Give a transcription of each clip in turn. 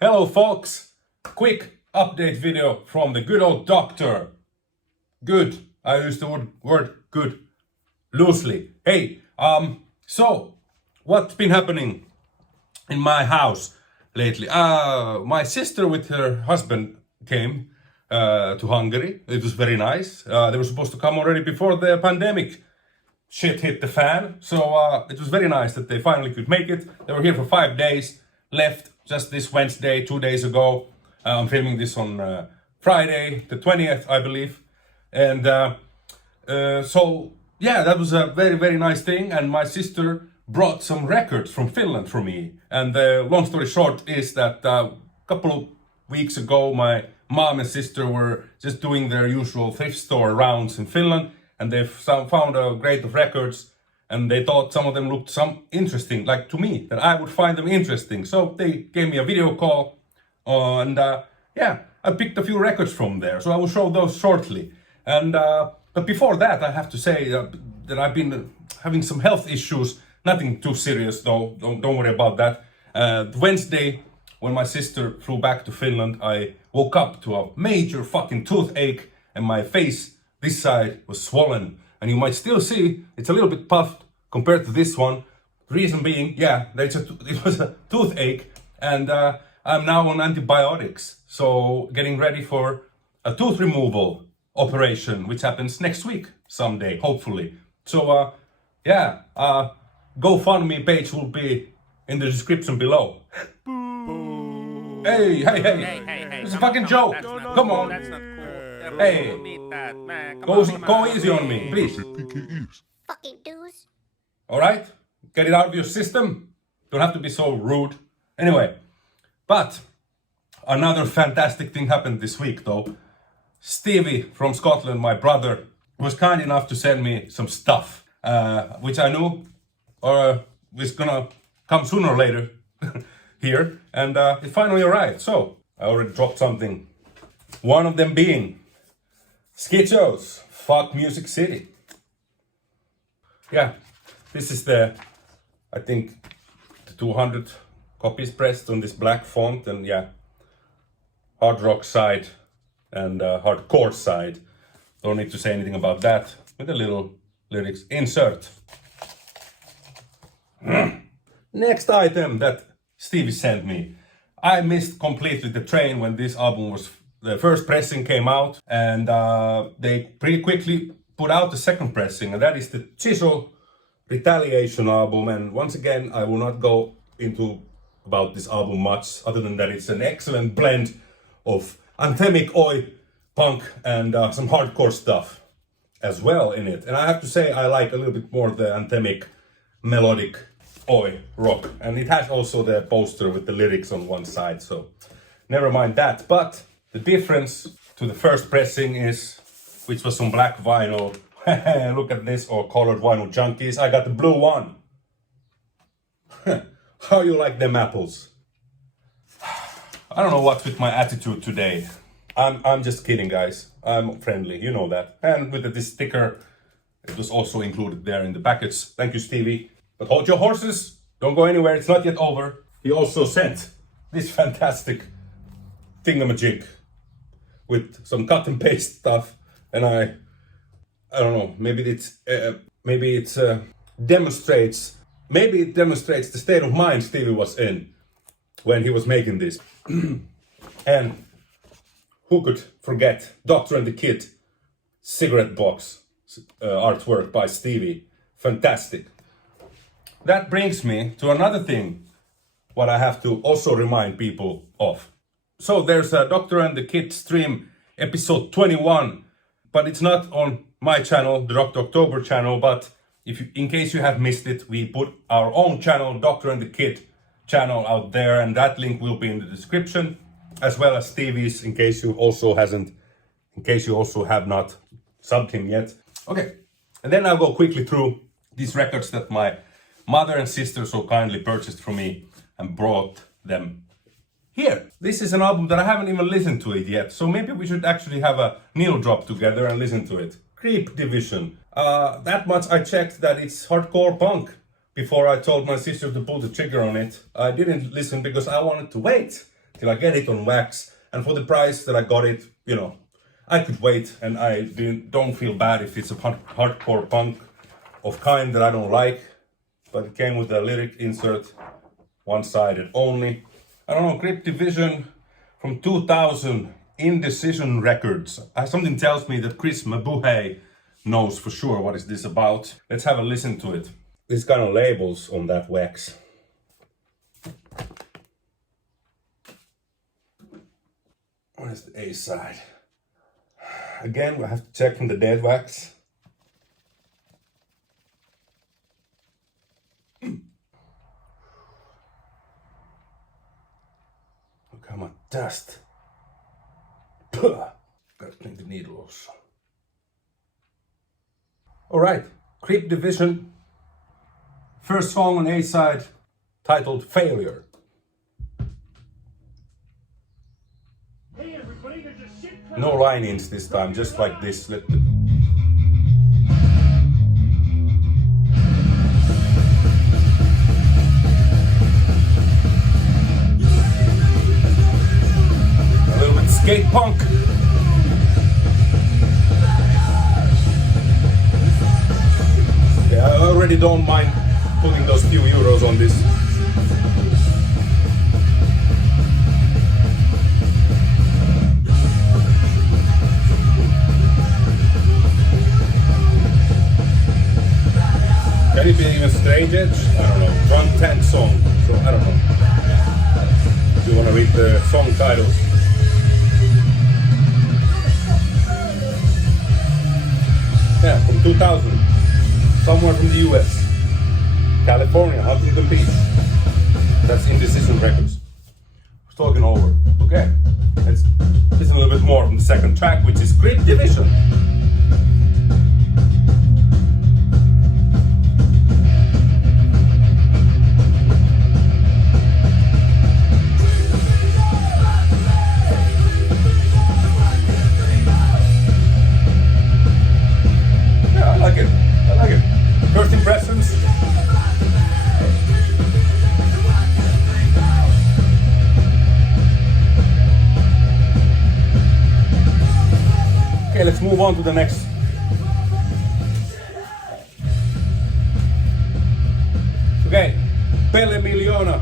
Hello folks, quick update video from the good old doctor. Good, I use the word good loosely. Hey, so what's been happening in my house lately? My sister with her husband came to Hungary. It was very nice. They were supposed to come already before the pandemic shit hit the fan. So it was very nice that they finally could make it. They were here for 5 days, left just this Wednesday, 2 days ago. I'm filming this on Friday, the 20th, I believe. And so, yeah, that was a very, very nice thing. And my sister brought some records from Finland for me. And the long story short is that a couple of weeks ago, my mom and sister were just doing their usual thrift store rounds in Finland. And they found a grate of records. And they thought some of them looked interesting, like to me, that I would find them interesting. So they gave me a video call. And yeah, I picked a few records from there. So I will show those shortly. And but before that, I have to say that I've been having some health issues. Nothing too serious though, don't worry about that. Wednesday, when my sister flew back to Finland, I woke up to a major fucking toothache and my face, this side, was swollen. And you might still see, it's a little bit puffed compared to this one. Reason being, yeah, it was a toothache and I'm now on antibiotics. So getting ready for a tooth removal operation, which happens next week, someday, hopefully. So yeah, GoFundMe page will be in the description below. Hey, it's a fucking joke. Come on. That's not cool. Hey. Don't need that, man. Go easy on me, please. Fucking dudes. Alright? Get it out of your system. Don't have to be so rude. Anyway, but another fantastic thing happened this week though. Stevie from Scotland, my brother, was kind enough to send me some stuff, which I knew was gonna come sooner or later here, and it finally arrived. So I already dropped something. One of them being Schizo's Fuck Music City. Yeah, this is I think the 200 copies pressed on this black font, and yeah, hard rock side and hardcore side. Don't need to say anything about that, with a little lyrics insert. Next item that Stevie sent me. I missed completely the train when this album the first pressing came out, and they pretty quickly put out the second pressing, and that is the Chisel Retaliation album. And once again, I will not go into about this album much, other than that it's an excellent blend of anthemic oi punk and some hardcore stuff as well in it. And I have to say I like a little bit more the anthemic melodic oi rock. And it has also the poster with the lyrics on one side, so never mind that. But the difference to the first pressing is, which was on black vinyl, look at this, or colored vinyl junkies, I got the blue one. How you like them apples? I don't know what's with my attitude today. I'm just kidding, guys. I'm friendly, you know that. And with this sticker, it was also included there in the package. Thank you, Stevie. But hold your horses, don't go anywhere, it's not yet over. He also sent this fantastic thingamajig with some cut and paste stuff. And I don't know, maybe it demonstrates the state of mind Stevie was in when he was making this. And who could forget Doctor and the Kid cigarette box artwork by Stevie? Fantastic. That brings me to another thing, what I have to also remind people of. So there's a Doctor and the Kid stream, episode 21, but it's not on my channel, the Dr. October channel, but in case you have missed it, we put our own channel, Doctor and the Kid channel, out there, and that link will be in the description, as well as Stevie's, in case you also have not subbed him yet. Okay, and then I'll go quickly through these records that my mother and sister so kindly purchased for me and brought them here. This is an album that I haven't even listened to it yet, so maybe we should actually have a needle drop together and listen to it. Creep Division. That much I checked that it's hardcore punk before I told my sister to pull the trigger on it. I didn't listen because I wanted to wait till I get it on wax. And for the price that I got it, you know, I could wait, and I don't feel bad if it's a hardcore punk of kind that I don't like. But it came with a lyric insert, one-sided only. I don't know, Crypt Division from 2000, Indecision Records. Something tells me that Chris Mabuhay knows for sure what is this about. Let's have a listen to it. These kind of labels on that wax. Where's the A side? Again, we have to check from the dead wax. Look how much dust. Puh. Gotta clean the needle also. Alright, Crypt Division. First song on A side, titled Failure. No line-ins this time, just like this. A little bit skate punk. Yeah, I already don't mind putting those few euros on this. Can it be even Strange Edge? I don't know. 110 song, so I don't know. Do you want to read the song titles? Yeah, from 2000. Somewhere from the US. California, Huntington Beach. That's Indecision Records. We're talking over. Okay, let's listen a little bit more from the second track, which is Crypt Division. Yeah, I like it. I like it. First impressions. Okay, let's move on to the next. Okay, Pelle Miljoona.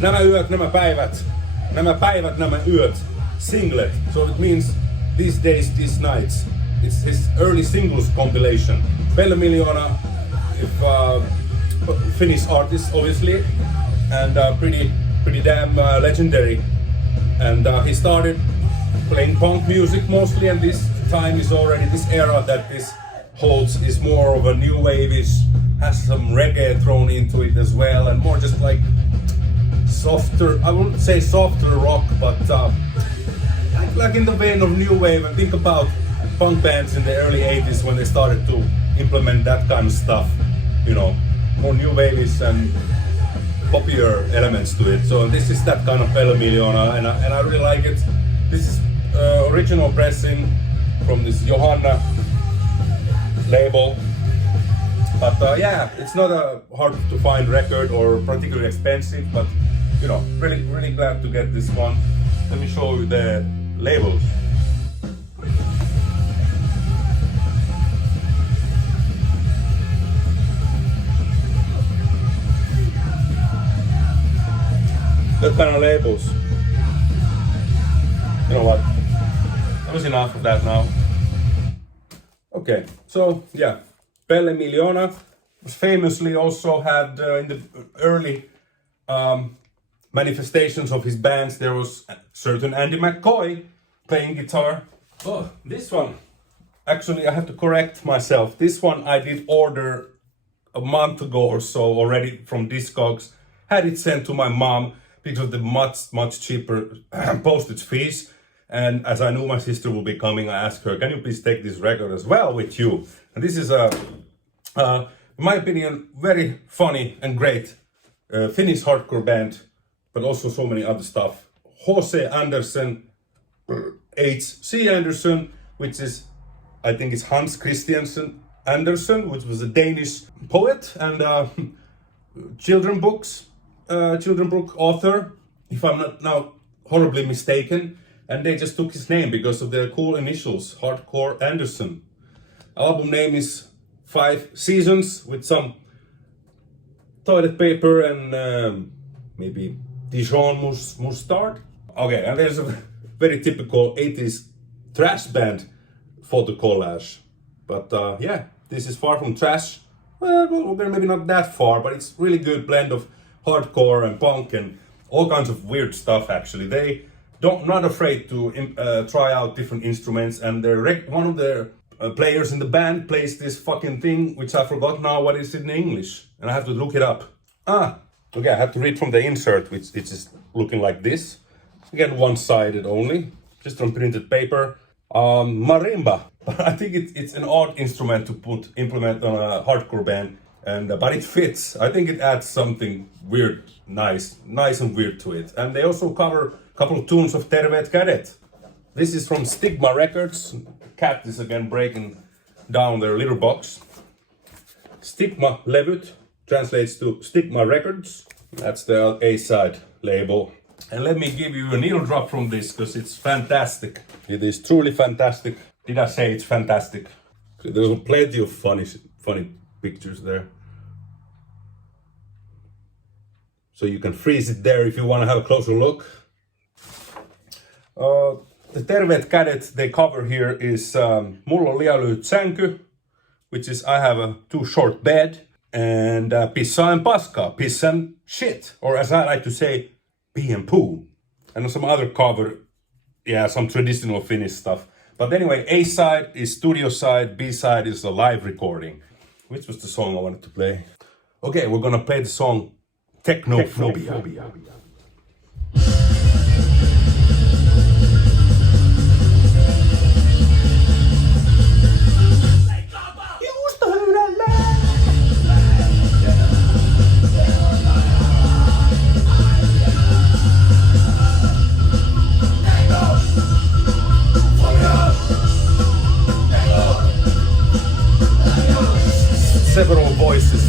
Nämä yöt, nämä päivät. Nämä päivät, nämä yöt. Singlet. So it means these days, these nights. It's his early singles compilation. Pelle Miljoona, Finnish artist, obviously, and pretty damn legendary. And he started playing punk music mostly, and this time is already this era that this holds is more of a new wave-ish, has some reggae thrown into it as well, and more just like softer, I wouldn't say softer rock, but like in the vein of new wave. And think about punk bands in the early 80s when they started to implement that kind of stuff, you know, more new wave-ish and poppier elements to it. So this is that kind of Pelle Miljoona, and I really like it. This is original pressing from this Johanna label. But yeah, it's not a hard to find record or particularly expensive, but you know, really glad to get this one. Let me show you the labels. That kind of labels. You know what? That was enough of that now. Okay, so yeah, Pelle Miljoona was famously also had in the early manifestations of his bands, there was a certain Andy McCoy playing guitar. Oh, this one, actually I have to correct myself. This one I did order a month ago or so already from Discogs. Had it sent to my mom because of the much cheaper postage fees. And as I knew my sister will be coming, I asked her, can you please take this record as well with you? And this is a, in my opinion, very funny and great Finnish hardcore band, but also so many other stuff. Jose Andersen, H.C. Andersen, which is, I think it's Hans Christiansen Andersen, which was a Danish poet and children book author, if I'm not now horribly mistaken, and they just took his name because of the cool initials, Hardcore Anderson. Album name is 5 Seasons with some toilet paper and maybe Dijon mustard. Okay, and there's a very typical 80s trash band photo collage. But yeah, this is far from trash. Well, they're maybe not that far, but it's really good blend of hardcore and punk and all kinds of weird stuff. Actually, they not afraid to try out different instruments, and one of their players in the band plays this fucking thing, which I forgot now what is in English, and I have to look it up. Okay, I have to read from the insert, which is looking like this. Again, one-sided only, just on printed paper. Marimba. I think it's an odd instrument to implement on a hardcore band, but it fits. I think it adds something weird, nice and weird to it. And they also cover a couple of tunes of Terveet Kädet. This is from Stigma Records. Cat is again breaking down their little box. Stigma Levyt translates to Stigma Records. That's the A-side label. And let me give you a needle drop from this, because it's fantastic. It is truly fantastic. Did I say it's fantastic? There's plenty of funny pictures there. So you can freeze it there if you want to have a closer look. The Terveet Kädet they cover here is Mulla on liian lyhyt sänky, which is I have a too short bed, and Pissa and paska, piss and shit, or as I like to say, pee and poo. And some other cover, yeah, some traditional Finnish stuff. But anyway, A side is studio side, B side is a live recording. Which was the song I wanted to play? Okay, we're gonna play the song Technophobia. Several voices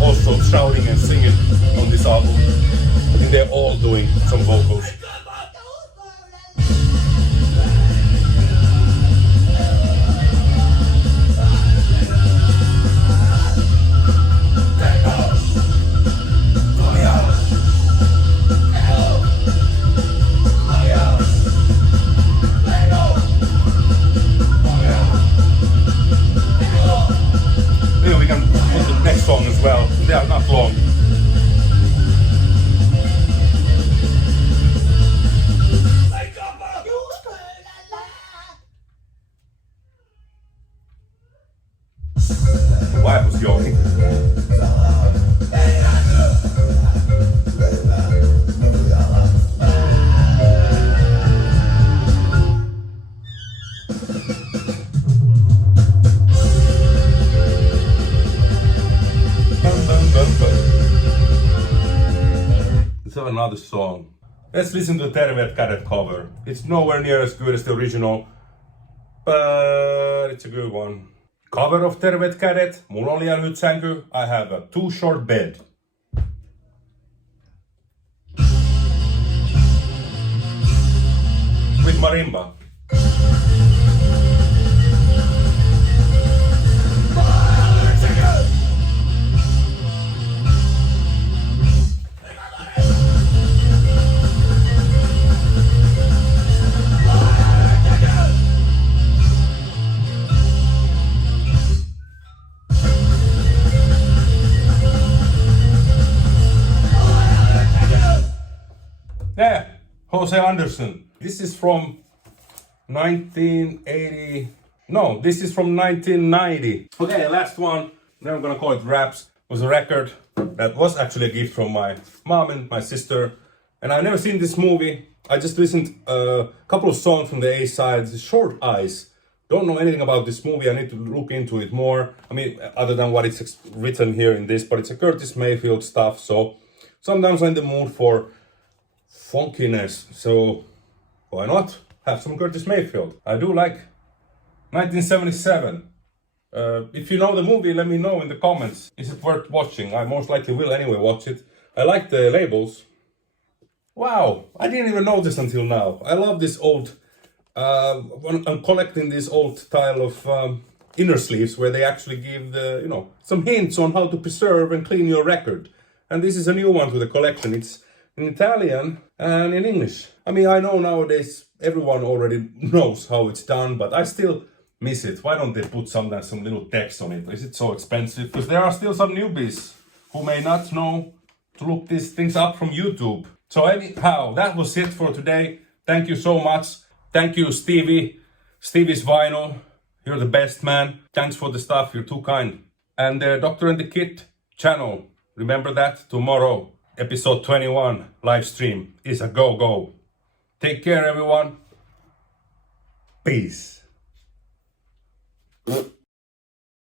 also shouting and singing on this album. I think they're all doing some vocals. Maybe we can put the next song as well. They are not long. Wife was yawning. Let's have another song. Let's listen to the Terveet Kädet cover. It's nowhere near as good as the original, but it's a good one. Cover of Terveet Kädet, Mulla on liian lyhyt sänky, I have a too short bed. With marimba. Yeah, Jose Anderson. This is from 1980. No, this is from 1990. Okay, last one. Then I'm gonna call it Raps. Was a record that was actually a gift from my mom and my sister. And I've never seen this movie. I just listened a couple of songs from the A side. Short Eyes. Don't know anything about this movie. I need to look into it more. I mean, other than what it's written here in this, but it's a Curtis Mayfield stuff. So sometimes I'm in the mood for funkiness, so why not have some Curtis Mayfield? I do like 1977, If you know the movie, let me know in the comments. Is it worth watching? I most likely will anyway watch it. I like the labels. Wow, I didn't even know this until now. I love this old... I'm collecting this old style of inner sleeves where they actually give the, some hints on how to preserve and clean your record. And this is a new one to the collection. It's in Italian and in English. I mean, I know nowadays everyone already knows how it's done, but I still miss it. Why don't they put some little text on it? Is it so expensive? Because there are still some newbies who may not know to look these things up from YouTube. So anyhow, that was it for today. Thank you so much. Thank you, Stevie. Stevie's Vinyl. You're the best, man. Thanks for the stuff. You're too kind. And the Doctor and the Kid channel. Remember that? Tomorrow, episode 21, live stream is a go-go. Take care, everyone. Peace.